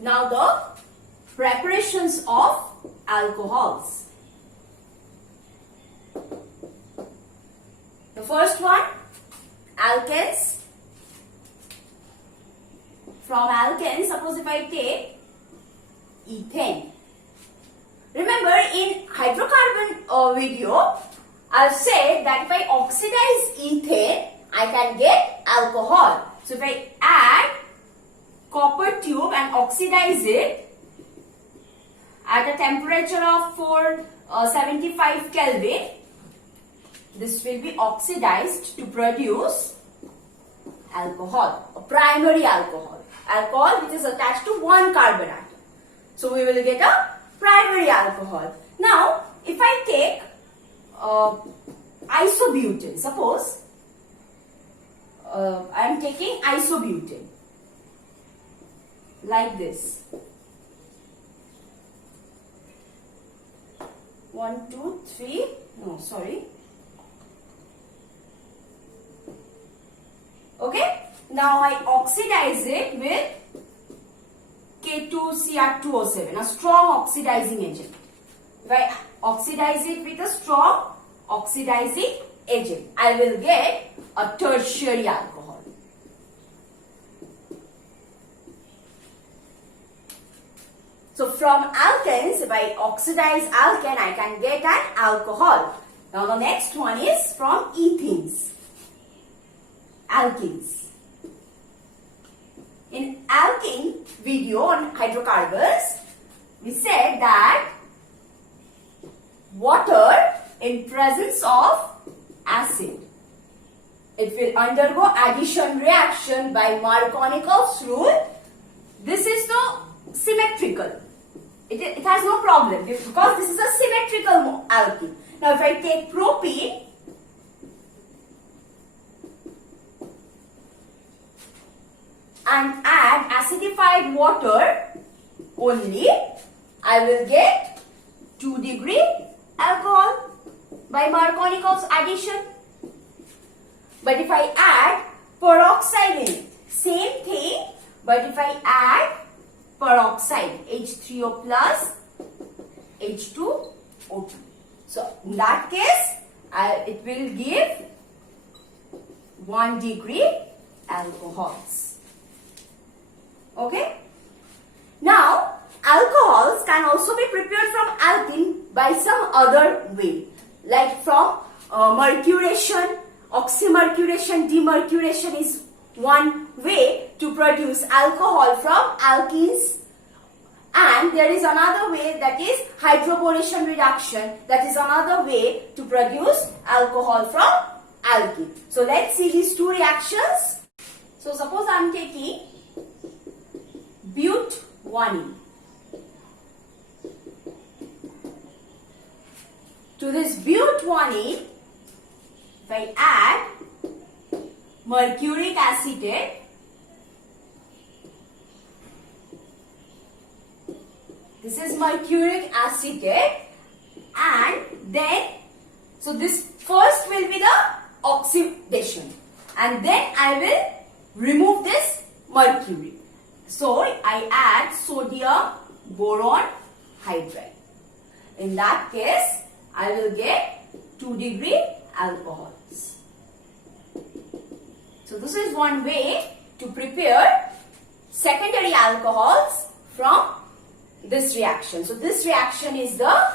Now the preparations of alcohols. The first one, alkanes. From alkanes, suppose if I take ethane. Remember in hydrocarbon video, I've said that if I oxidize ethane, I can get alcohol. So if I add copper tube and oxidize it at a temperature of 475 Kelvin, this will be oxidized to produce alcohol, a primary alcohol. Alcohol which is attached to one carbon atom. So we will get a primary alcohol. Now, if I take isobutane, suppose I am taking isobutane like this. 1, 2, 3, no, sorry. Okay, now I oxidize it with K2Cr2O7, a strong oxidizing agent. If I oxidize it with a strong oxidizing agent, I will get a tertiary alcohol. So from alkanes, if I oxidize alkane, I can get an alcohol. Now the next one is from ethenes. Alkenes. In alkene video on hydrocarbons, we said that water in presence of acid, it will undergo addition reaction by Markovnikov's rule. This is the symmetrical. It has no problem because this is a symmetrical alkene. Now if I take propene and add acidified water only, I will get 2 degree alcohol by Markovnikov's addition. But if I add peroxide in it, same thing, but if I add peroxide, H3O plus, H2O2. So in that case, it will give 1 degree alcohols. Okay. Now, alcohols can also be prepared from alkene by some other way, like from mercuration, oxymercuration, demercuration is one way to produce alcohol from alkenes, and there is another way, that is hydroboration reduction, that is another way to produce alcohol from alkene. So let's see these two reactions. So suppose I am taking but-1e. To this but-1e, if I add mercuric acetate, this is mercuric acetate, and then, so this first will be the oxidation, and then I will remove this mercury. So I add sodium boron hydride. In that case, I will get 2 degree alcohols. So this is one way to prepare secondary alcohols from this reaction. So this reaction is the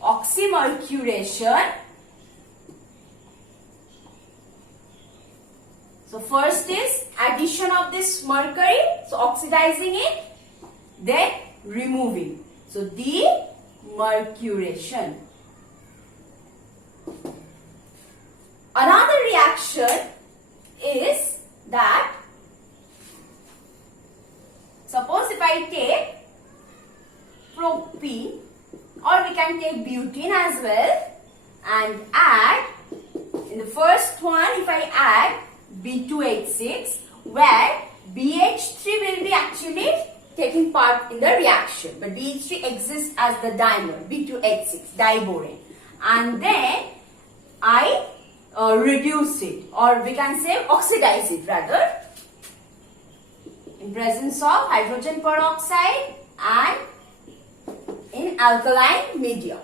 oxymercuration. So first is addition of this mercury, so oxidizing it, then removing. So demercuration. Another reaction is that, suppose if I take propene, or we can take butane as well, and add, in the first one if I add B2H6, where BH3 will be actually taking part in the reaction, but BH3 exists as the dimer, B2H6, diborane, and then I reduce it, or we can say oxidize it rather. in presence of hydrogen peroxide and in alkaline medium.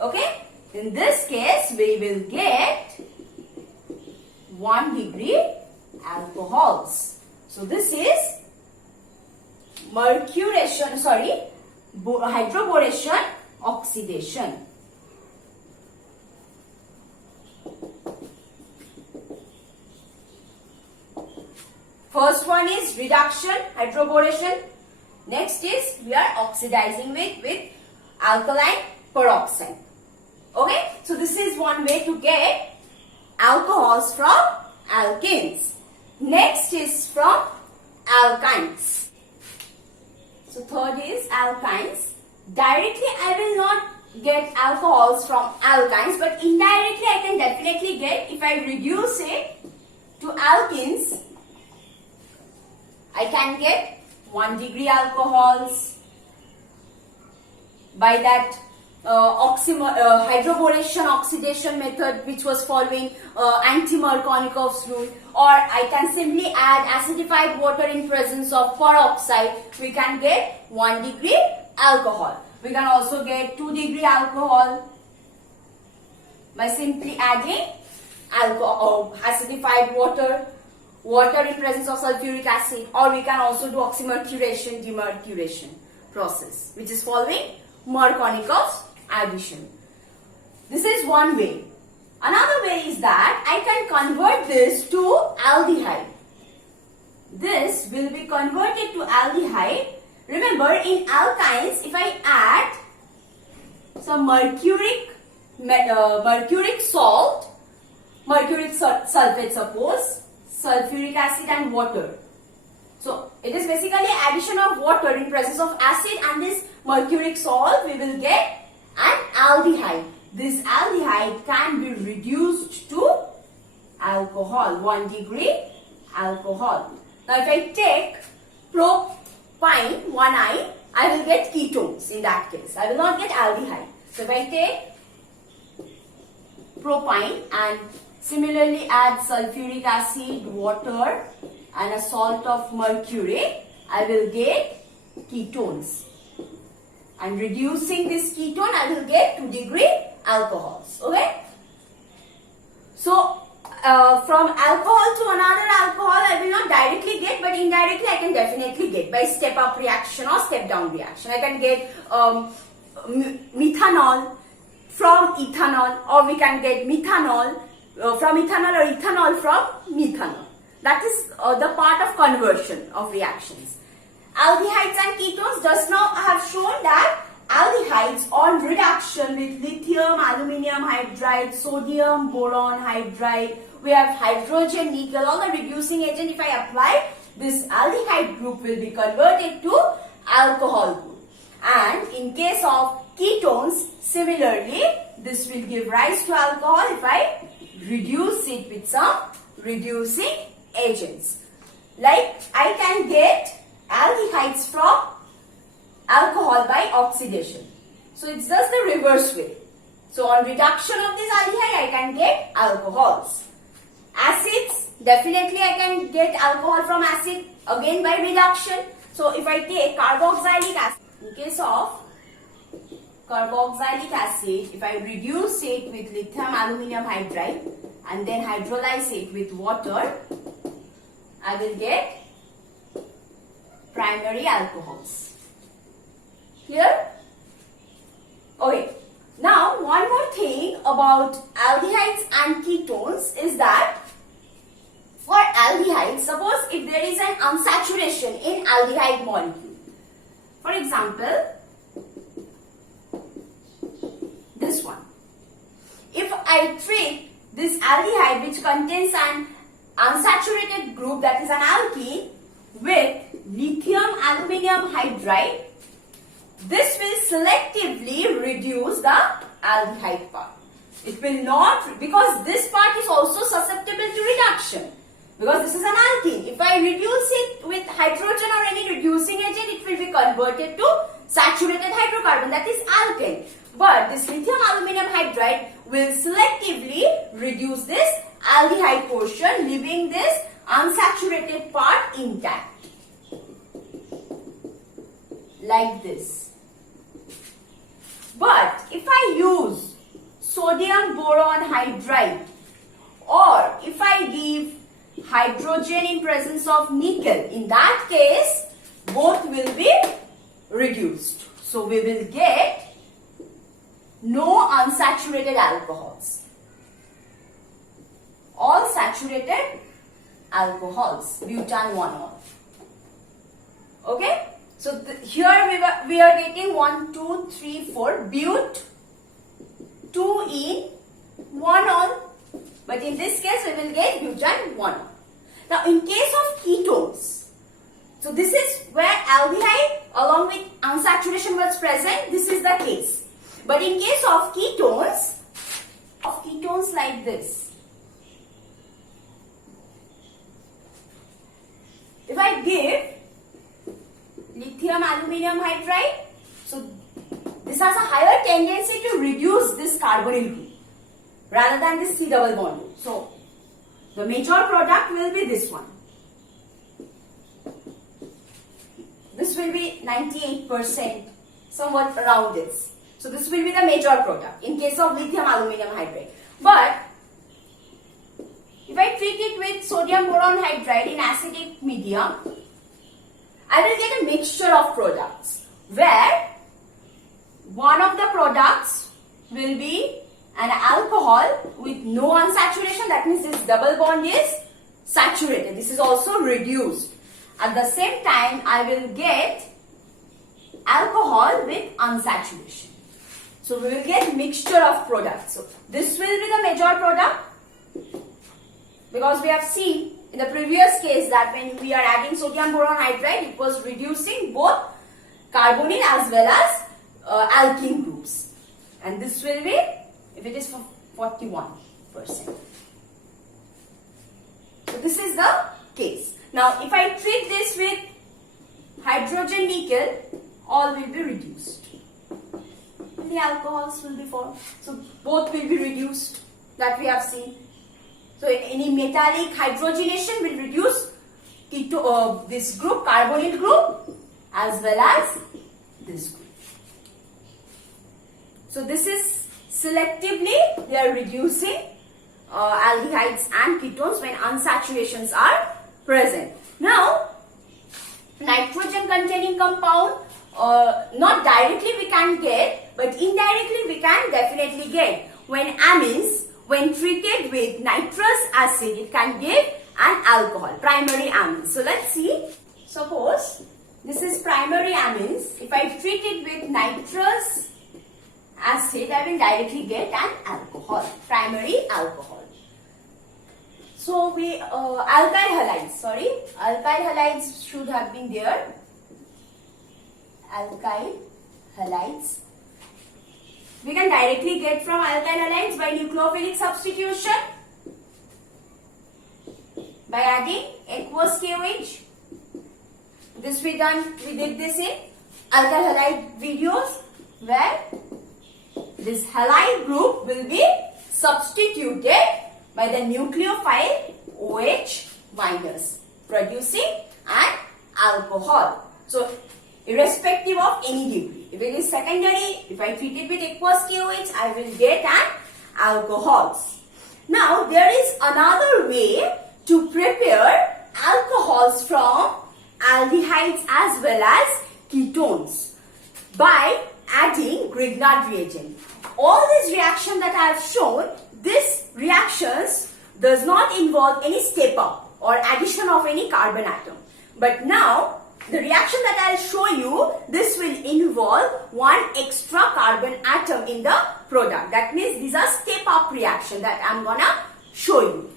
Okay? In this case, we will get 1 degree alcohols. So this is hydroboration oxidation. First one is reduction, hydroboration. Next is we are oxidizing with alkaline peroxide. Okay, so this is one way to get alcohols from alkenes. Next is from alkynes. So third is alkynes. Directly I will not get alcohols from alkynes, but indirectly I can definitely get, if I reduce it to alkenes, I can get 1 degree alcohols by that hydroboration oxidation method which was following anti-Markovnikov's rule, or I can simply add acidified water in presence of peroxide. We can get 1 degree alcohol. We can also get 2 degree alcohol by simply adding acidified water in presence of sulfuric acid, or we can also do oxymercuration, demercuration process which is following Markovnikov's addition. This is one way. Another way is that I can convert this to aldehyde. This will be converted to aldehyde. Remember, in alkynes, if I add some mercuric salt, mercuric sulfate suppose, sulfuric acid and water. So it is basically addition of water in presence of acid and this mercuric salt, we will get an aldehyde. This aldehyde can be reduced to alcohol, 1 degree alcohol. Now if I take propyne, 1I, I will get ketones in that case. I will not get aldehyde. So if I take propyne and similarly add sulfuric acid, water and a salt of mercury, I will get ketones. And reducing this ketone, I will get 2 degree alcohols. Okay? So, from alcohol to another alcohol, I will not directly get, but indirectly I can definitely get by step up reaction or step down reaction. I can get methanol from ethanol, or we can get methanol from ethanol, or ethanol from methanol. That is the part of conversion of reactions. Aldehydes and ketones, just now I have shown that aldehydes on reduction with lithium, aluminium hydride, sodium, boron hydride, we have hydrogen, nickel, all the reducing agent. If I apply, this aldehyde group will be converted to alcohol group. And in case of ketones, similarly, this will give rise to alcohol if I reduce it with some reducing agents. Like I can get aldehydes from alcohol by oxidation. So it's just the reverse way. So on reduction of this aldehyde, I can get alcohols. Acids, definitely I can get alcohol from acid again by reduction. So if I take carboxylic acid, in case of carboxylic acid, if I reduce it with lithium aluminium hydride and then hydrolyze it with water, I will get primary alcohols. Clear? Okay. Now, one more thing about aldehydes and ketones is that for aldehydes, suppose if there is an unsaturation in aldehyde molecule. For example, this one. If I treat this aldehyde which contains an unsaturated group, that is an alkene, with lithium aluminium hydride, this will selectively reduce the aldehyde part. It will not, because this part is also susceptible to reduction. Because this is an alkene. If I reduce it with hydrogen or any reducing agent, it will be converted to saturated hydrocarbon, that is alkane. But this lithium aluminium hydride will selectively reduce this aldehyde portion, leaving this unsaturated part intact. like this. But if I use sodium boron hydride, or if I give hydrogen in presence of nickel, in that case both will be reduced. So we will get no unsaturated alcohols. All saturated alcohols, butan 1-ol. Okay? So here we are getting 1, 2, 3, 4 but 2 in 1-ol. But in this case we will get butan 1-ol. Now in case of ketones, so this is where aldehyde along with unsaturation was present. This is the case. But in case of ketones like this, if I give lithium aluminium hydride, so this has a higher tendency to reduce this carbonyl group rather than this C double bond. So the major product will be this one. This will be 98%, somewhat around this. So this will be the major product in case of lithium aluminium hydride. But if I treat it with sodium boron hydride in acidic medium, I will get a mixture of products where one of the products will be an alcohol with no unsaturation. That means this double bond is saturated. This is also reduced. At the same time, I will get alcohol with unsaturation. So we will get mixture of products. So this will be the major product, because we have seen in the previous case that when we are adding sodium boron hydride, it was reducing both carbonyl as well as alkene groups. And this will be, if it is 41%. So this is the case. Now if I treat this with hydrogen nickel, all will be reduced. The alcohols will be formed. So both will be reduced, that we have seen. So any metallic hydrogenation will reduce this group, carbonyl group, as well as this group. So this is selectively they are reducing aldehydes and ketones when unsaturations are present. Now nitrogen containing compound, not directly we can get, but indirectly we can definitely get. When amines, when treated with nitrous acid, it can give an alcohol, primary amines. So let's see. Suppose this is primary amines. If I treat it with nitrous acid, I will directly get an alcohol, primary alcohol. So we alkyl halides should have been there. Alkyl halides. We can directly get from alkyl halides by nucleophilic substitution, by adding aqueous KOH. This we did this in alkyl halide videos, where this halide group will be substituted by the nucleophile OH binders, producing an alcohol. So irrespective of any degree, if it is secondary, if I treat it with aqueous KOH, I will get an alcohols. Now there is another way to prepare alcohols from aldehydes as well as ketones, by adding Grignard reagent. All this reaction that I have shown, this reactions does not involve any step up or addition of any carbon atom. But now the reaction that I will show you, this will involve one extra carbon atom in the product. That means these are step up reaction that I am gonna show you.